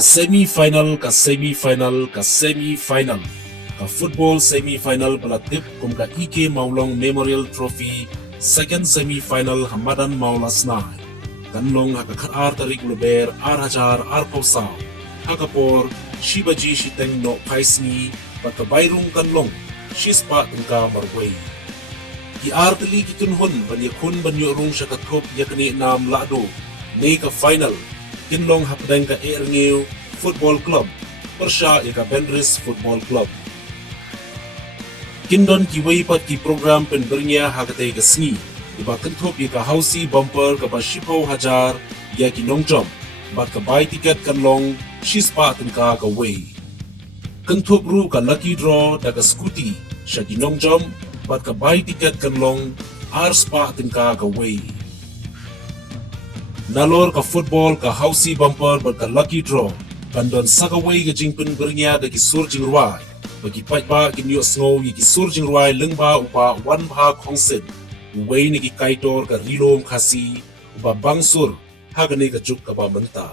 semi-final ka football semi-final balatip kum ka EK MAWLONG Memorial Trophy second semi-final hamadan MAWLASNAI kanlong hakakar tarik luber hajar pausaw hakapor shibaji shiteng no paisni pagkabayrong kanlong shispa tengka marway ki arteli kitunhun banyakun banyorong syakatop yakni nam lado ne ka final kinlong hapdeng ka EHRNGIEW Football Club persya ka BENRIS Football Club kindon kiway pat ki program penbernya hakate kasni iba kentop ka hausi bumper ka bashipo hajar ya ki nongjom bat ka buy ticket kanlong shispa tengka ka way kentop ru ka lucky draw da ka scooty sya ki nongjom bat ka buy ticket kanlong spa tengka ka way nalor ka football ka hausi bumper bat ka lucky draw kandon sakaway ka jingpen bernya da ki surjing ruai bagi patba ki niyo snow yi ki surjing ruai lengba upa wan bha khongsen uway ni ki kaitor ka rilom khasi upa bangsur hagane ka juk ka ba menta